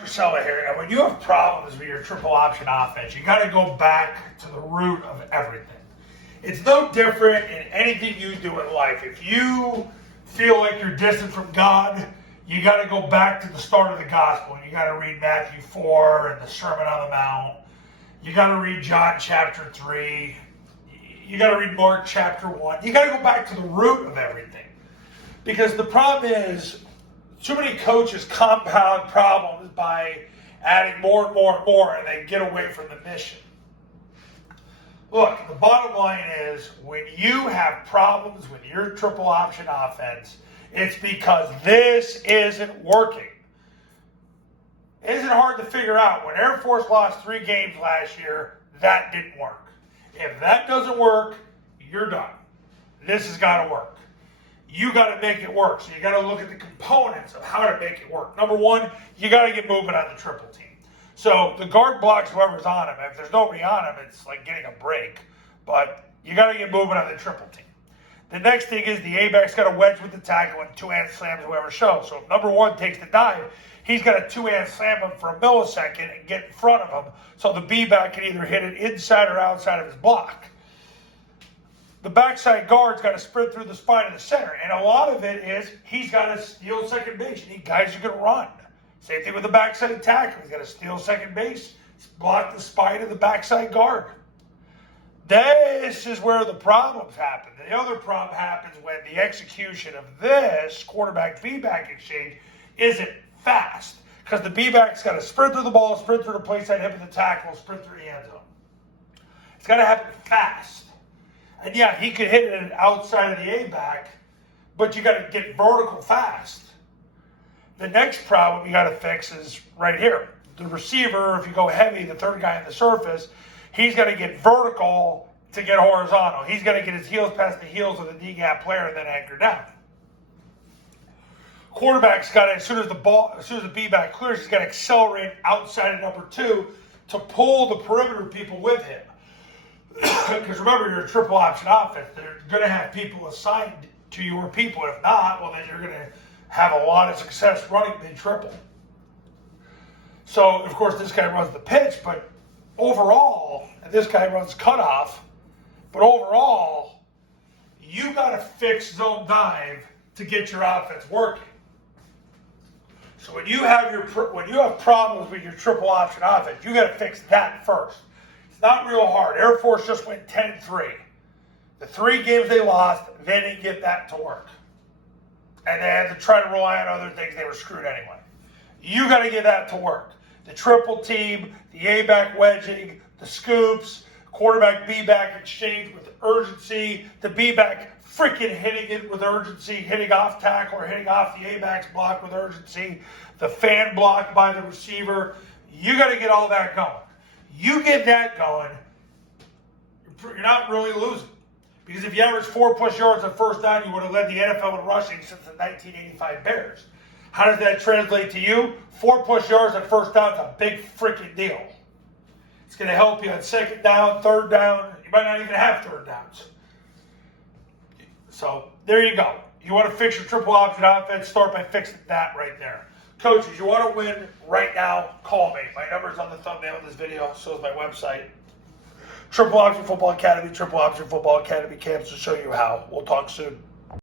Dr. Sella here, and when you have problems with your triple option offense, you got to go back to the root of everything. It's no different in anything you do in life. If you feel like you're distant from God, you got to go back to the start of the gospel, and you got to read Matthew 4 and the Sermon on the Mount. You got to read John chapter 3. You got to read Mark chapter 1. You got to go back to the root of everything. Because the problem is, too many coaches compound problems by adding more and more and more, and they get away from the mission. Look, the bottom line is, when you have problems with your triple option offense, it's because this isn't working. It isn't hard to figure out. When Air Force lost 3 games last year, that didn't work. If that doesn't work, you're done. This has got to work. You got to make it work. So you got to look at the components of how to make it work. Number one, you got to get moving on the triple team. So the guard blocks whoever's on him. If there's nobody on him, it's like getting a break. But you got to get moving on the triple team. The next thing is the A-back's got to wedge with the tackle and two-hand slams whoever shows. So if number one takes the dive, he's got to two-hand slam him for a millisecond and get in front of him so the B-back can either hit it inside or outside of his block. The backside guard's got to sprint through the spine of the center. And a lot of it is he's got to steal second base. You need guys who can run. Same thing with the backside tackle. He's got to steal second base, block the spine of the backside guard. This is where the problems happen. The other problem happens when the execution of this quarterback B-back exchange isn't fast. Because the B-back's got to sprint through the ball, sprint through the play side, hit with the tackle, sprint through the end zone. It's got to happen fast. And yeah, he could hit it outside of the A-back, but you got to get vertical fast. The next problem you got to fix is right here. The receiver, if you go heavy, the third guy on the surface, he's got to get vertical to get horizontal. He's got to get his heels past the heels of the D-gap player and then anchor down. Quarterback's got to, as soon as the B-back clears, he's got to accelerate outside of number 2 to pull the perimeter people with him. Because remember, you're a triple option offense. They're going to have people assigned to your people. If not, well, then you're going to have a lot of success running mid-triple. So, of course, this guy runs the pitch, but overall, and this guy runs cutoff, but overall, you got to fix zone dive to get your offense working. So when you have problems with your triple option offense, you got to fix that first. Not real hard. Air Force just went 10-3. The 3 games they lost, they didn't get that to work. And they had to try to rely on other things. They were screwed anyway. You got to get that to work. The triple team, the A-back wedging, the scoops, quarterback B-back exchange with urgency, the B-back freaking hitting it with urgency, hitting off tackle or hitting off the A-back's block with urgency, the fan block by the receiver. You got to get all that going. You get that going, you're not really losing. Because if you average 4 push yards on first down, you would have led the NFL in rushing since the 1985 Bears. How does that translate to you? 4 push yards on first down is a big freaking deal. It's going to help you on second down, third down. You might not even have third downs. So there you go. You want to fix your triple option offense, start by fixing that right there. Coaches, you want to win right now, call me. My number's on the thumbnail of this video, so is my website. Triple Option Football Academy, Triple Option Football Academy camps will show you how. We'll talk soon.